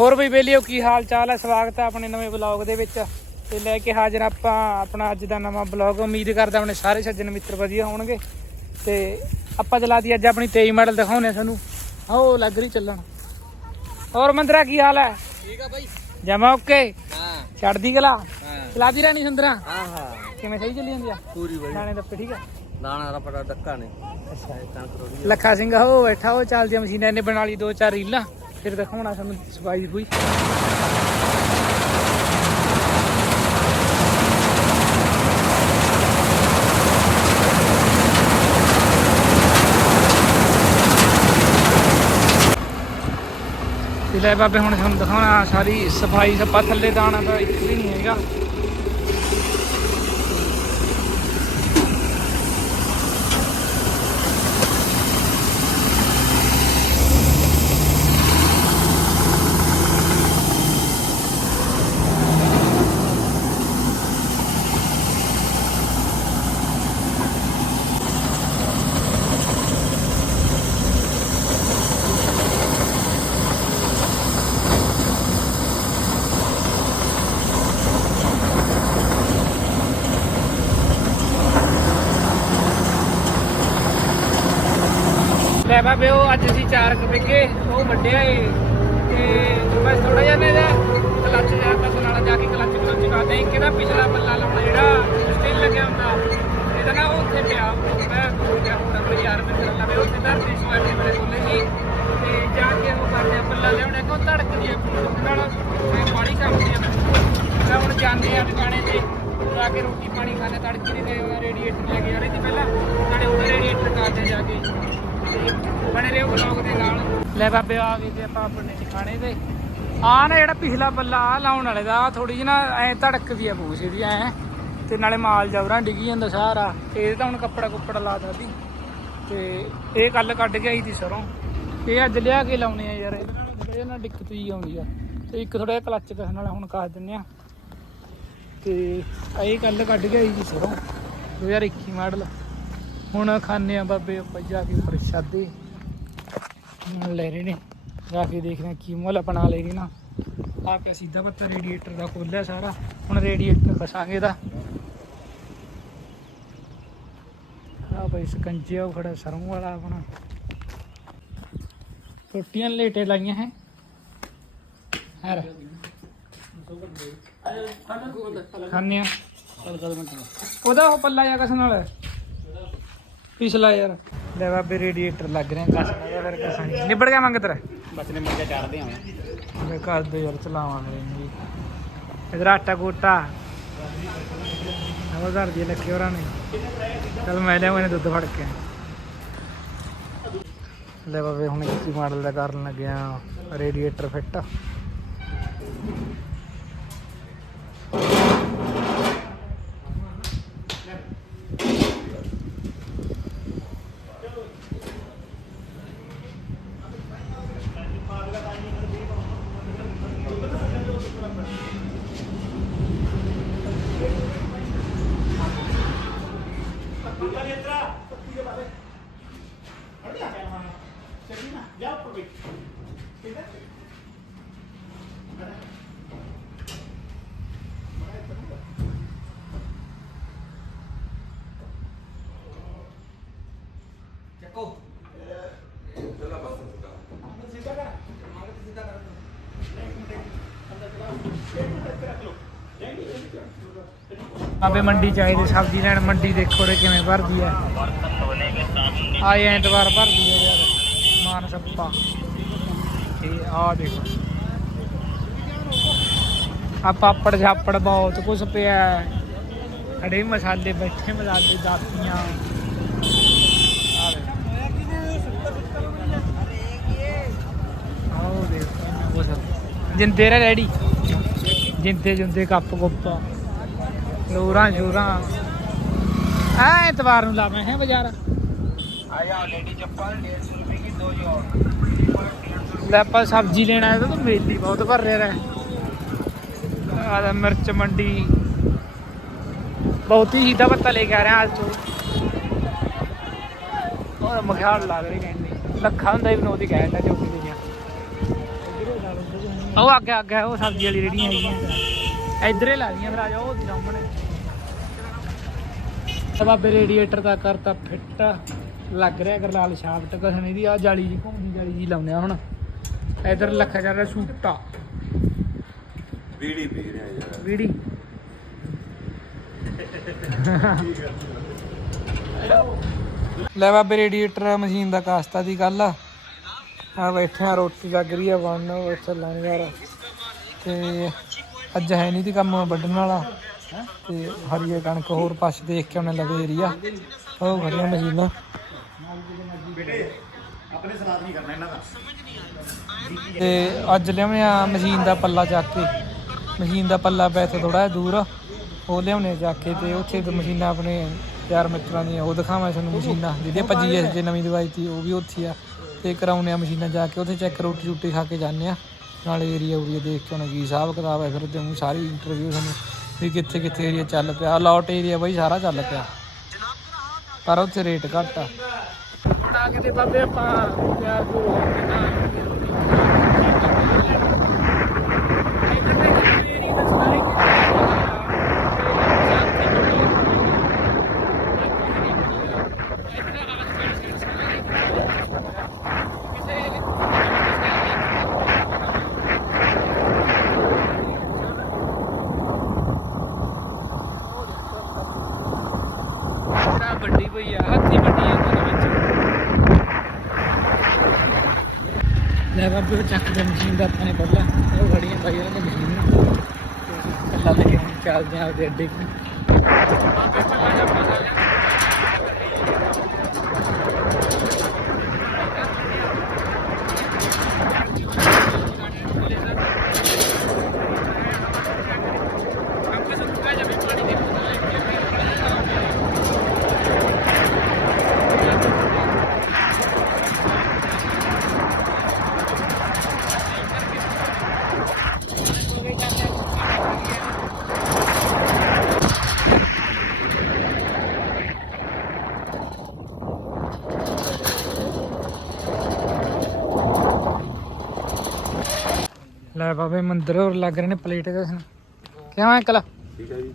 ਹੋਰ ਬਈ ਬੇਲੀਓ ਕੀ ਹਾਲ ਚਾਲ ਹੈ? ਸਵਾਗਤ ਹੈ ਆਪਣੇ ਨਵੇਂ ਬਲੌਗ ਦੇ ਵਿੱਚ। ਤੇ ਲੈ ਕੇ ਹਾਜ਼ਰ ਆਪਾਂ ਆਪਣਾ ਅੱਜ ਦਾ ਨਵਾਂ ਬਲੌਗ ਉਮੀਦ ਕਰਦਾ ਆਪਣੇ ਸਾਰੇ ਸੱਜਣ ਮਿੱਤਰ ਵਧੀਆ ਹੋਣਗੇ। ਤੇ ਆਪਾਂ ਚਲਾਤੀ ਅੱਜ ਆਪਣੀ 23 ਮਾਡਲ ਦਿਖਾਉਣੇ ਆ ਤੁਹਾਨੂੰ। ਆਓ ਲੱਗ ਰਹੀ ਚੱਲਣ। ਹੋਰ ਮੰਦਰਾ ਕੀ ਹਾਲ ਹੈ? ਠੀਕ ਆ ਬਾਈ। ਜਮਾ ਓਕੇ? ਹਾਂ। ਛੱਡਦੀ ਗਲਾ ਹਾਂ। ਚਲਾਦੀ ਰਾਣੀ ਸੁੰਦਰਾ? ਹਾਂ ਹਾਂ। ਕਿਵੇਂ ਸਹੀ ਚੱਲੀ ਜਾਂਦੀ ਆ? ਪੂਰੀ ਬਾਈ। ਨਾਲੇ ਦੱਪੇ ਠੀਕ ਆ? ਦਾਣਾ ਦਾ ਪੜਾ ਡੱਕਾ ਨੇ। ਅੱਛਾ। ਕਣਕ ਰੋੜੀ ਲੱਖਾ ਸਿੰਘ ਹੋ ਬੈਠਾ ਉਹ ਚੱਲਦੀਆਂ ਮਸ਼ੀਨਾਂ ਨੇ ਬਣਾ ਲਈ ਦੋ ਚਾਰ ਰੀਲਾਂ। ਫਿਰ ਦਿਖਾਉਣਾ ਸਾਨੂੰ ਸਫ਼ਾਈ ਹੋਈ ਲੈ ਬਾਬੇ, ਹੁਣ ਤੁਹਾਨੂੰ ਦਿਖਾਉਣਾ ਸਾਰੀ ਸਫ਼ਾਈ ਸੱਪਾ ਥੱਲੇ ਦਾਣਾ ਤਾਂ ਇੱਕ ਵੀ ਨਹੀਂ ਹੈਗਾ। ਲੈ ਬਾਬੇ, ਉਹ ਅੱਜ ਅਸੀਂ ਚਾਰ ਕੁ ਵਿਕੇ ਉਹ ਵੱਡਿਆ ਏ ਤੇ ਮੈਂ ਥੋੜਾ ਜਿਹਾ ਨਾ ਇਹਦਾ ਕਲੱਚ ਜਾ ਬਸ ਨਾਲ ਜਾ ਕੇ ਕਲੱਚ ਕਲੱਚ ਕਰਦੇ ਇੱਕ ਇਹਦਾ ਪਿਛਲਾ ਪੱਲਾ ਲਾਉਣਾ ਜਿਹੜਾ ਸਟਿਲ ਲੱਗਿਆ ਹੁੰਦਾ, ਇਹਦਾ ਨਾ ਉਹ ਉੱਥੇ ਪਿਆ। ਮੈਂ ਭੁੱਲ ਗਿਆ ਹੁਣ ਕੋਈ ਯਾਰ ਮੈਂ ਕਰ ਲਵੇ ਉੱਥੇ ਧਰਤੀ ਨੂੰ ਐਸੇ ਮੇਰੇ ਕੋਲੇ ਸੀ ਤੇ ਜਾ ਕੇ ਉਹ ਕਰਦੇ ਆ ਪੱਲਾ ਲਿਆਉਣਾ ਕੋ ਧੜਕਦੀ ਆ ਨਾਲ ਤੇ ਪਾਣੀ ਕੰਮਦੀ ਆ। ਮੈਂ ਹੁਣ ਜਾਂਦੇ ਆ ਟਿਕਾਣੇ ਤੇ ਜਾ ਕੇ ਰੋਟੀ ਪਾਣੀ ਖਾਣੇ ਤੜਕੀ ਦੀ ਰੇਡੀਏਟਰ ਲੈ ਕੇ ਆ ਰਹੇ ਸੀ ਪਹਿਲਾਂ ਸਾਡੇ ਉਹ ਰੇਡੀਏਟਰ ਕਰਦੇ ਜਾ ਕੇ। ਬਣੇ ਰਹੋ ਬਲੌਗ ਦੇ ਨਾਲ। ਲੈ ਬਾਬੇ, ਆ ਗਏ ਤੇ ਆਪਾਂ ਆਪਣੇ ਟਿਕਾਣੇ ਤੇ ਆ ਨਾ ਜਿਹੜਾ ਪਿਛਲਾ ਬੱਲਾ ਆ ਲਾਉਣ ਵਾਲੇ ਦਾ ਥੋੜੀ ਜਿਹੀ ਨਾ ਐ ਧੜਕਦੀ ਆ ਪੂਛ ਇਹਦੀ, ਐ। ਤੇ ਨਾਲੇ ਮਾਲ ਜਵਰਾਂ ਡਿੱਗੀ ਜਾਂਦਾ ਸਾਰਾ। ਇਹ ਤਾਂ ਹੁਣ ਕੱਪੜਾ ਕੁੱਪੜਾ ਲਾ ਦਿੱਤੀ ਤੇ ਇਹ ਕੱਲ ਕੱਢ ਕੇ ਆਈ ਸੀ ਸਰੋਂ। ਇਹ ਅੱਜ ਲਿਆ ਕੇ ਲਾਉਣੇ ਆ ਯਾਰ, ਇਹਦੇ ਨਾਲ ਇਹਦੇ ਨਾਲ ਦਿੱਕਤ ਹੀ ਆਉਂਦੀ ਆ। ਤੇ ਇੱਕ ਥੋੜਾ ਜਿਹਾ ਕਲੱਚ ਕਸ ਨਾਲ ਹੁਣ ਕੱਸ ਦਿੰਨੇ ਆ। ਤੇ ਇਹ ਕੱਲ ਕੱਢ ਕੇ ਆਈ ਸੀ ਸਰੋਂ 2021 ਮਾਡਲ। ਹੁਣ ਖਾਣੇ ਆ ਬਾਬੇ ਆਪਾਂ ਜਾ ਕੇ ਪ੍ਰਸ਼ਾਦੇ। ਲੈ ਰਹੇ ਨੇ। ਜਾ ਕੇ ਦੇਖਦੇ ਹਾਂ ਕੀ ਮੁੱਲ ਬਣਾ ਰਹੇ ਨਾ ਆ ਕੇ ਸਿੱਧਾ ਪੱਤਾ, ਰੇਡੀਏਟਰ ਦਾ ਖੋਲਿਆ ਸਾਰਾ। ਹੁਣ ਰੇਡੀਏਟਰ ਕਸਾਂਗੇ ਦਾ ਆ ਬਈ ਸਕੰਜੇ ਉਹ ਖੜਾ ਸਰੋਂ ਵਾਲਾ ਆਪਣਾ। ਰੋਟੀਆਂ ਲੇਟੇ ਲਾਈਆਂ ਹੈ। ਹਰ ਖਾਣੇ ਆ। ਉਹਦਾ ਉਹ ਪੱਲਾ ਜਾ ਕਸ ਨਾਲ ਪਿਛਲਾ ਯਾਰ। ਲੈ ਬਾਬੇ ਰੇਡੀਏਟਰ ਲੱਗ ਰਿਹਾ ਕਸ ਨਾਲ ਫਿਰ ਕਸਾਂਗੇ ਨਿਬੜ ਗਿਆ ਮੰਗ ਤੇਰਾ? ਬਚਨੇ ਮੁੰਡੇ ਚੜਦੇ ਆ ਮੈਂ। ਕਰ ਦੇ ਯਾਰ ਚਲਾਵਾਂਗੇ ਜੀ। ਇਧਰ ਆਟਾ ਗੋਟਾ। ਨਵਾਂ ਘਰ ਦੀ ਲੱਖੇ ਹੋਰਾਂ ਨੇ। ਚਲ ਮੈਂ ਲਿਆ ਮੈਨੇ ਦੁੱਧ ਫੜ ਕੇ। ਲੈ ਬਾਬੇ ਹੁਣ ਕੀ ਮਾਡਲ ਦਾ ਕਰਨ ਲੱਗਿਆ। ਰੇਡੀਏਟਰ ਫਿੱਟ ਚੱਕੋ ਆਪੇ ਮੰਡੀ ਚਾਹੀਦੀ ਸਬਜ਼ੀ ਲੈਣ, ਮੰਡੀ ਦੇਖੋ ਰੇ ਕਿਵੇਂ ਭਰਦੀ ਹੈ ਆਏ ਐਤਵਾਰ ਭਰਦੀ ਹੈ ਯਾਰ, ਮਾਨ ਸੱਪਾ। ਇਹ ਆ ਦੇਖੋ। ਆ ਪਾਪੜ ਛਾਪੜ ਬਹੁਤ ਕੁਛ ਪਿਆ। ਹੈ। ਖੜੇ ਮਸਾਲੇ ਬੈਠੇ, ਮਸਾਲੇ ਦਾਤੀਆਂ। ਜਿੰਦੇ ਰੇ ਰੈਡੀ। ਜਿੰਦੇ ਜੁੰਦੇ ਕੱਪ ਕੁੱਪ ਨੂਰਾਂ ਜੂਰਾਂ। ਐ ਐਤਵਾਰ ਨੂੰ ਲਾਵੇਂ ਹੈ ਬਾਜ਼ਾਰ। ਆਇਆ ਲੇਡੀ ਚੱਪਲ 150 ਰੁਪਏ ਦੀ ਦੋ ਜੋੜ ਲੈ ਆਪਾਂ ਸਬਜ਼ੀ ਲੈਣਾ ਆਏ ਤਾਂ ਮੇਲੀ ਬਹੁਤ ਭਰ ਰਿਹਾ। ਹੈ ਆ ਮਿਰਚ ਮੰਡੀ। ਬਹੁਤ ਹੀ ਦਾ ਪੱਤਾ ਲੈ ਕੇ ਆ ਰਿਹਾ ਅੱਜ ਤੋਂ। ਉਹ ਮਖਿਆਲ ਲੱਗ ਰਹੀ ਕਹਿੰਦੀ ਲੱਖਾਂ ਹੁੰਦਾ ਹੀ ਬਨੋਦੀ ਕਹਿੰਦਾ ਜੋ। ਕਿ ਉਹ ਅੱਗੇ ਅੱਗੇ ਉਹ ਸਬਜ਼ੀ ਵਾਲੀ ਰੇੜੀਆਂ ਹੈਗੀਆਂ। ਇਧਰੇ ਲਾ ਲੀਆਂ ਫਿਰ ਆ ਜਾ ਉਹ ਸਾਹਮਣੇ। ਬਾਬੇ ਰੇਡੀਏਟਰ ਦਾ ਕਰਤਾ ਫਿੱਟ। ਲੱਗ ਰਿਹਾ ਗਰਲਾਲ ਸ਼ਾਫਟ ਕਸਣੇ ਦੀ ਆ ਜਾਲੀ ਜੀ ਘੁੰਮਦੀ ਜਾਲੀ ਜੀ ਲਾਉਂਦੇ ਆ ਹੁਣ। ਇਧਰ ਲੱਖਾ ਜਾ ਰਿਹਾ ਸੂਟਾ। ਬੀੜੀ ਪੀ ਰਿਹਾ ਯਾਰ। ਵੀੜੀ ਲੈ ਬਾਬੇ ਰੇਡੀਏਟਰ ਮਸ਼ੀਨ ਦਾ ਕਾਸਤਾ ਦੀ ਗੱਲ ਆ। ਆ ਬੈਠੇ ਆ ਰੋਟੀ ਲੱਗ ਰਹੀ ਆ ਬਣਨ ਉਹ ਚੱਲਣ ਯਾਰ। ਤੇ ਅੱਜ ਹੈ ਨਹੀਂ ਦੀ ਕੰਮ ਵੱਢਣ ਵਾਲਾ। ਤੇ ਹਰੀਏ ਕਣਕ ਹੋਰ ਪਾਸੇ ਦੇਖ ਕੇ ਉਹਨੇ ਲਵੇ ਏਰੀਆ ਉਹ ਖੜੀਆਂ ਮਸ਼ੀਨਾਂ। ਤੇ ਅੱਜ ਲਿਆਉਣੇ ਆ ਮਸ਼ੀਨ ਦਾ ਪੱਲਾ ਚੱਕ ਕੇ। ਮਸ਼ੀਨ ਦਾ ਪੱਲਾ ਪੈ ਇੱਥੇ ਥੋੜਾ ਜਿਹਾ ਦੂਰ ਉਹ ਲਿਆਉਣੇ ਜਾ ਕੇ ਤੇ ਉੱਥੇ ਤੇ ਮਸ਼ੀਨਾਂ ਆਪਣੇ ਯਾਰ ਮਿੱਤਰਾਂ ਦੀਆਂ ਉਹ ਦਿਖਾਵਾਂ ਤੁਹਾਨੂੰ ਮਸ਼ੀਨਾਂ। ਜਿਹੜੀਆਂ ਭੱਜੀ ਐਸ ਜੇ ਨਵੀਂ ਦਵਾਈ ਤੀ ਉਹ ਵੀ ਉੱਥੇ ਆ। ਤੇ ਕਰਾਉਣੇ ਆ ਮਸ਼ੀਨਾਂ ਜਾ ਕੇ ਉੱਥੇ ਚੈੱਕ ਰੋਟੀ ਰੂਟੀ ਖਾ ਕੇ ਜਾਂਦੇ ਆ। ਨਾਲ ਏਰੀਆ ਊਰੀਆ ਦੇਖ ਕੇ ਉਹਨੇ ਕੀ ਹਿਸਾਬ ਕਿਤਾਬ ਹੈ ਫਿਰ ਤੇ ਸਾਰੀ ਇੰਟਰਵਿਊ ਸਾਨੂੰ ਵੀ ਕਿੱਥੇ ਕਿੱਥੇ ਏਰੀਆ ਚੱਲ ਪਿਆ। ਅਲਾਟ ਏਰੀਆ ਬਈ ਸਾਰਾ ਚੱਲ ਪਿਆ। ਪਰ ਉੱਥੇ ਰੇਟ ਘੱਟ ਆ। ਹੁਣ ਆ ਕੇ ਤੇ ਬਾਬੇ ਆਪਾਂ ਤਿਆਰ ਹੋ ਜਿਹੜਾ ਵੱਡੀ ਪਈ ਆ ਹੱਥੀ ਵੱਡੀ ਆ ਉਹਦੇ ਵਿੱਚ ਲੈ ਬਾਬੇ ਉਹ ਚੱਕ ਦੇ ਮਸ਼ੀਨ ਦਾ ਆਪਾਂ ਨੇ ਪਹਿਲਾਂ ਉਹ ਖੜੀਆਂ ਪਾਈ ਉਹਨਾਂ ਦੀ ਮਸ਼ੀਨ ਕੱਲਾ ਲੈ ਕੇ ਚੱਲਦੇ ਆ ਉਹਦੇ ਅੱਡੇ ਨੂੰ ਲੈ ਬਾਬੇ ਮੰਦਰ ਹੋਰ ਲੱਗ ਰਹੇ ਨੇ ਪਲੇਟ ਦੇ ਕਿਉਂ ਅੰਕਲ? ਠੀਕ ਹੈ ਜੀ।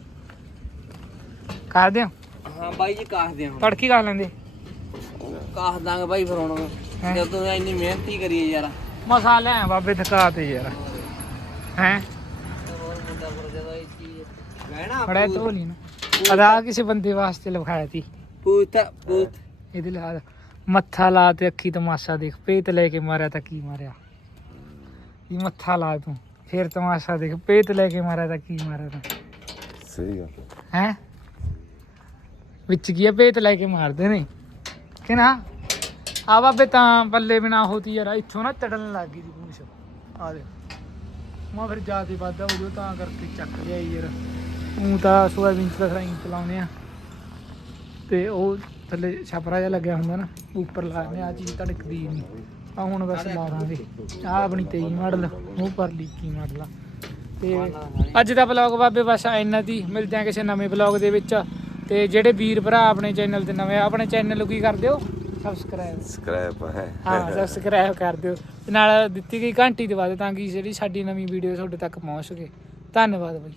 ਕਰ ਦਿਓ ਹਾਂ ਬਾਈ ਜੀ ਕਾਹਦੇ ਹਾਂ ਤੜਕੀ ਕਰ ਲੈਂਦੇ? ਕਾਹ ਦਾਂਗੇ ਬਾਈ ਫਿਰ ਹੁਣ। ਹੈਂ? ਜਦੋਂ ਇੰਨੀ ਮਿਹਨਤ ਹੀ ਕਰੀਏ ਯਾਰ। ਮਸਾਲੇ ਆ ਬਾਬੇ ਥਕਾ ਤੇ ਯਾਰ। ਹੈ? ਹੋਰ ਮੁੰਡਾ ਪਰ ਜਦੋਂ ਇਹ ਚੀਜ਼ ਕਹਿਣਾ ਬੜਾ ਧੋ ਨਹੀਂ ਨਾ। ਅਦਾ ਕਿਸੇ ਬੰਦੇ ਵਾਸਤੇ ਲਿਖਾਇਆ ਸੀ ਪੂਤ ਪੂਤ ਇਹਦੇ ਲਿਆ ਮੱਥਾ ਲਾ ਤੇ ਅੱਖੀ ਤਮਾਸ਼ਾ ਦੇਖ। ਪੇਤ ਲੈ ਕੇ ਮਾਰਿਆ ਤਾਂ ਕੀ ਮਾਰਿਆ? ਇਹ ਮੱਥਾ ਲਾ ਤੂੰ ਫੇਰ ਤਮਾਸ਼ਾ ਦੇਖ ਪੇਤ ਲੈ ਕੇ ਮਾਰਿਆ ਤਾਂ ਕੀ ਮਾਰਿਆ ਤੂੰ ਸਹੀ ਗੱਲ ਹੈ ਵਿੱਚ ਕੀ ਆ ਭੇਤ ਲੈ ਕੇ ਮਾਰਦੇ ਨੇ ਕਿ ਨਾ ਆ ਬਾਬੇ ਤਾਂ ਪੱਲੇ ਬਿਨਾ ਹੋਤੀ ਯਾਰ ਇੱਥੋਂ ਨਾ ਤੜਨ ਲੱਗ ਗਈ ਦੀ ਪੂਛ ਆ ਦੇ ਮੈਂ ਫਿਰ ਜਾ ਤੇ ਵਾਦਾ ਉਦੋਂ ਤਾਂ ਕਰਕੇ ਚੱਕ ਲਿਆ ਯਾਰ ਉਹ ਤਾਂ ਸੋਇਆਬੀਨ ਚ ਫਰਾਈਂ ਚਲਾਉਨੇ ਆ ਤੇ ਉਹ ਥੱਲੇ ਛਪਰਾ ਜਿਹਾ ਲੱਗਿਆ ਹੁੰਦਾ ਨਾ ਉੱਪਰ ਲਾਣੇ ਆ ਚੀਜ਼ ਧੜਕਦੀ ਨਹੀਂ ਆ ਹੁਣ ਬਸ ਲਾ ਦਾਂਗੇ। ਆ ਆਪਣੀ 23 ਮਾਡਲ ਉਹ ਪਰ ਲੀਕੀ ਮਾਡਲ ਆ। ਤੇ ਅੱਜ ਦਾ ਵਲੌਗ ਬਾਬੇ ਬਸ ਇੰਨਾ ਦੀ। ਮਿਲਦੇ ਆ ਕਿਸੇ ਨਵੇਂ ਵਲੌਗ ਦੇ ਵਿੱਚ। ਤੇ ਜਿਹੜੇ ਵੀਰ ਭਰਾ ਆਪਣੇ ਚੈਨਲ ਤੇ ਨਵੇਂ ਆਪਣੇ ਚੈਨਲ ਨੂੰ ਕੀ ਕਰ ਦਿਓ ਸਬਸਕ੍ਰਾਈਬ ਸਕ੍ਰੈਪ ਹੈ। ਹਾਂ ਸਬਸਕ੍ਰਾਈਬ ਕਰ ਦਿਓ। ਤੇ ਨਾਲ ਦਿੱਤੀ ਗਈ ਘੰਟੀ ਦਬਾ ਦਿਓ ਤਾਂ ਕਿ ਜਿਹੜੀ ਸਾਡੀ ਨਵੀਂ ਵੀਡੀਓ ਤੁਹਾਡੇ ਤੱਕ ਪਹੁੰਚ ਸਕੇ। ਧੰਨਵਾਦ ਬਾਈ।